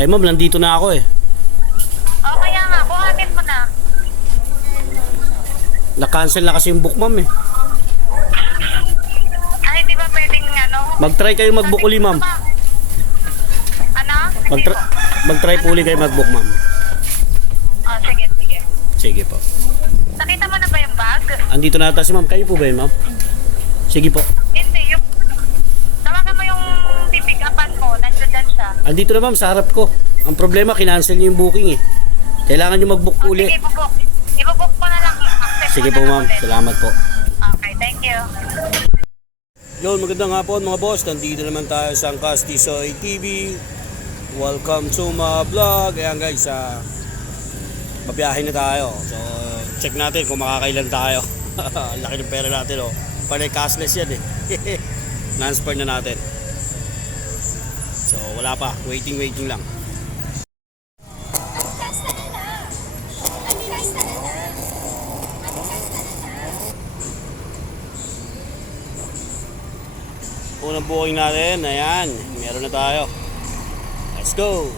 Eh ma'am, nandito na ako eh. O kaya nga, kuhanin mo na. Na-cancel na kasi yung book ma'am eh. Ay, di ba pwedeng ano? Mag-try kayo mag-book uli ma'am. Ano? Mag-try, mag-try po uli kayo mag-book ma'am. Oh, sige, sige. Sige po. Nakita mo na ba yung bag? Andito na ata si ma'am. Kayo po ba yun ma'am? Sige po. Hindi, yung... Tawagan mo yung pipick upan mo. Nandiyan dyan siya. Andito na ma'am sa harap ko. Ang problema, kinancel niyo yung booking eh. Kailangan niyo mag-book O, uli. sige, ibubook. Ibubook mo na lang. Access Sige po ma'am. Salamat po. Okay, thank you. Yun, magandang hapon mga boss. Nandito naman tayo sa Angkas Tisoy TV. Welcome to my vlog. Ayan guys, ah, mabiyahe na tayo. So, check natin kung makakailan tayo. Ang laki ng pera natin oh. Panay cashless yan eh. Transfer na natin. So, wala pa. Waiting, waiting lang. Unang booking natin, ayan, meron na tayo. Let's go!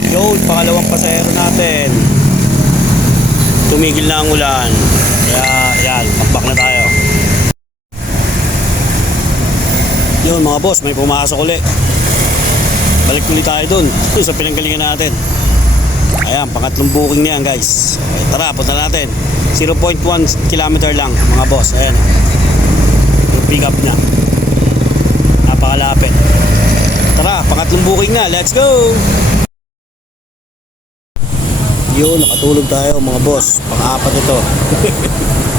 Yun, pangalawang pasahero natin. Tumigil na ang ulan. Kaya, ayan, pakbak na tayo. Yun mga boss, may pumasok uli. Balik ulit tayo dun, dun sa pinanggalingan natin. Ayan, pangatlong booking niyan guys. Okay, tara, punta natin. 0.1 kilometer lang mga boss. Ayan. Yung pick up na. Napakalapit. Tara, pangatlong booking na. Let's go! Yun, nakatulog tayo mga boss. Pang-apat ito.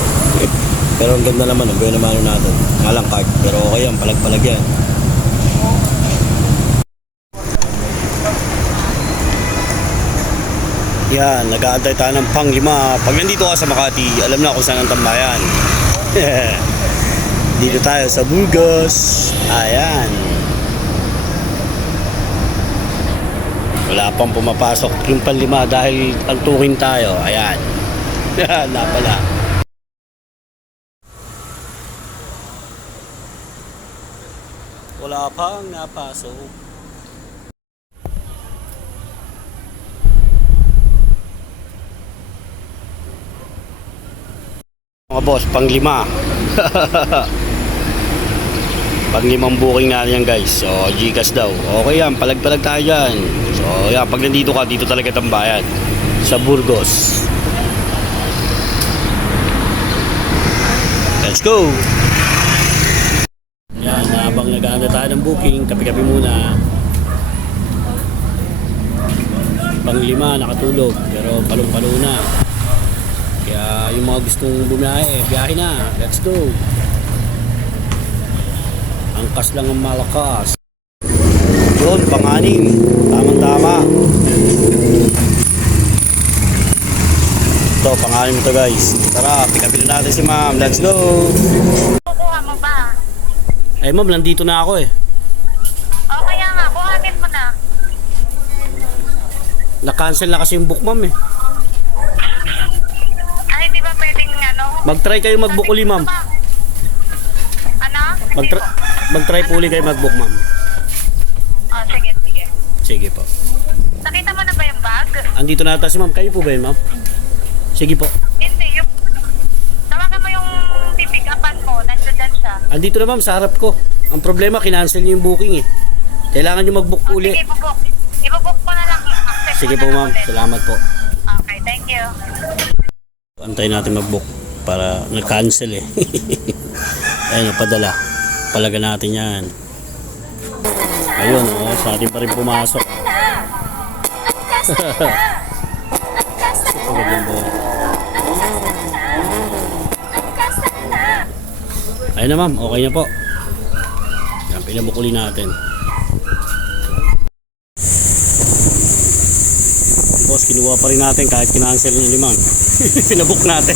Pero ang ganda naman, ang buhay naman natin. Nga lang card, pero okay yan, palag-palag yan. Yan, nag-aantay tayo ng panglima. Pag nandito ka sa Makati, alam na kung saan ang tambayan. Dito tayo sa Burgos. Ayan. Wala pang pumapasok yung panlima dahil altukin tayo. Ayan. Wala pala. Wala pang napasok. Mga boss, panglima. Panglimang booking natin yan guys. So, Gcash daw. Okay yan, palag-palag tayo dyan. So, yan, pag nandito ka, dito talaga tambayan. Sa Burgos. Let's go! Habang nag-aanda tayo ng booking, kape-kape muna. Panglima, nakatulog. Pero palong-palo na. Kaya yung mga gustong bumiyahe, eh, biyahe na. Let's go! Angkas lang ang malakas. Yun, panganim. Tamang-tama. Ito, panganim ito guys. Tara, pikapin natin si ma'am. Let's go! Eh ma'am, nandito na ako eh. O kaya nga, kuhanin mo na. Na-cancel na kasi yung book ma'am eh. Ay, di ba pwedeng ano? Mag-try kayo mag-book uli ma'am. Ano? Mag-try, mag-try po uli kayo mag-book ma'am. Oh, sige, sige. Sige po. Nakita mo na ba yung bag? Andito na ata si ma'am. Kayo po ba yun ma'am? Sige po. Hindi, yung... Tawagan mo yung pipick upan mo. Nandiyan dyan siya. Andito na ma'am sa harap ko. Ang problema, kinancel niyo yung booking eh. Kailangan niyo mag-book O, uli. sige, ibubook. Ibubook mo na lang. Access Sige po ma'am. Salamat po. Okay, thank you. Antayin natin mag-book para nag-cancel eh. Ayun, padala. Palaga natin yan. Ayun, oh, sa atin pa rin pumasok. Ang gandang Ayun na ma'am, okay na po. Yan, pinabukuli natin. Boss, kinuha pa rin natin kahit kinancel ni ma'am. Pinabook natin.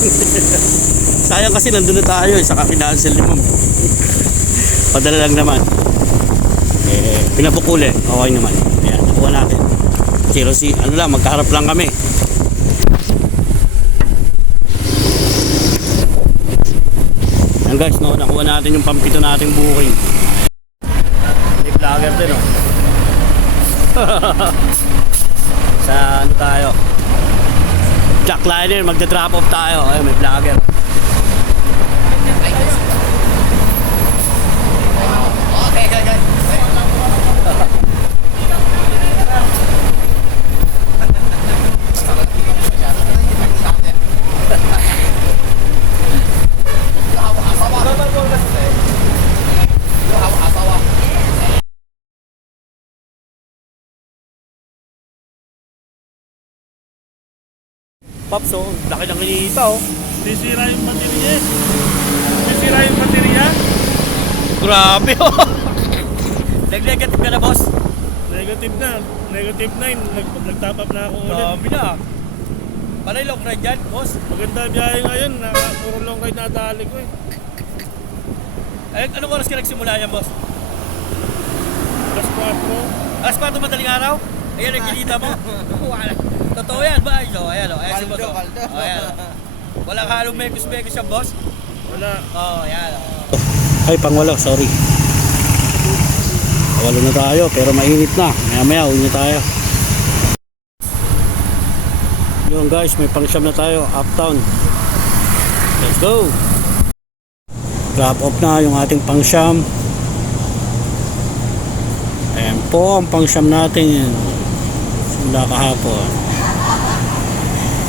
Sayang kasi nandun na tayo eh, saka kinancel ni ma'am. Padala lang naman. Eh, pinabook uli. Okay naman. Ayan, nakuha natin. Zero si, ano lang, magkaharap lang kami. Yan guys, no, nakuha natin yung pampito nating booking. May vlogger din, oh. sa ano tayo? Jackliner, magda-drop off tayo. Ay, may vlogger. Pops, oh, laki ng kinita, oh. Sisira yung baterya eh. Sisira yung baterya. Grabe, oh. Nag-negative ka na, boss. Negative na. Negative 9. Nag nag-top up na ako ulit. Grabe na. Panay long ride yan, boss. Maganda biyahe ngayon. Naka, puro long ride na dali ko eh. Ay, anong oras ka nagsimula yan, boss? Plus 4. Alas 4 madaling araw? Ayan ang kinita mo? Wala. Totoo yan ba? Oh, ayan, oh. Ayan si boss, oh. Oh, ayan, oh. Walang halong mekos-mekos yan, boss? Wala. Oo, oh, ayan, oh. Ay, pangwalo, sorry. Walo na tayo, pero mainit na. Maya-maya, uwi na tayo. Yun guys, may pang-sham na tayo, uptown. Let's go! Drop off na yung ating pang-sham. Ayan po ang pang-sham natin. Simula kahapon.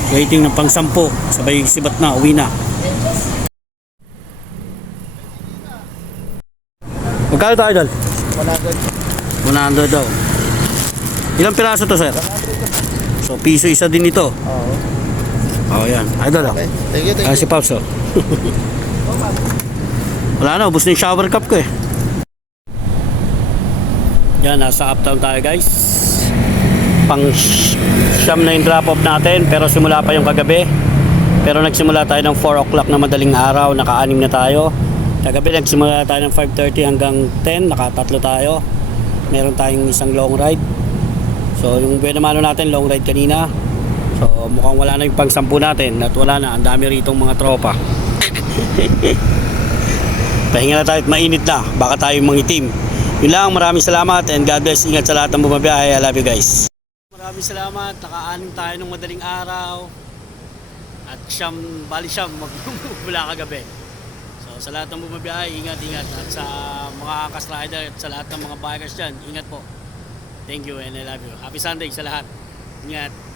Waiting ng pang-sampo. Sabay sibat na, uwi na. Magkano tayo, Idol? 100 daw. Ilang piraso to, sir? So, piso isa din ito. Oo. Oh, yan. Idol, oh. Thank you, thank Ah, you. si Pops, oh. Wala na, ubos na yung shower cup ko eh. Yan, nasa uptown tayo guys. Pang siyam na yung drop off natin, pero simula pa yung kagabi. Pero nagsimula tayo ng 4 o'clock na madaling araw, naka-anim na tayo. Kagabi nagsimula tayo ng 5.30 hanggang 10, nakatatlo tayo. Meron tayong isang long ride. So yung Buenamano natin, long ride kanina. So mukhang wala na yung pang sampu natin at wala na, ang dami rito mga tropa. Pahinga na tayo at mainit na, baka tayo mangitim. Yun lang, maraming salamat and God bless. Ingat sa lahat ng bumabiyahe. I love you guys. Maraming salamat, nakaanim tayo ng madaling araw. At siyam, bali siyam, magmula kagabi. So sa lahat ng bumabiyahe, ingat, ingat. At sa mga kas-rider at sa lahat ng mga bikers dyan, ingat po. Thank you and I love you. Happy Sunday sa lahat. Ingat.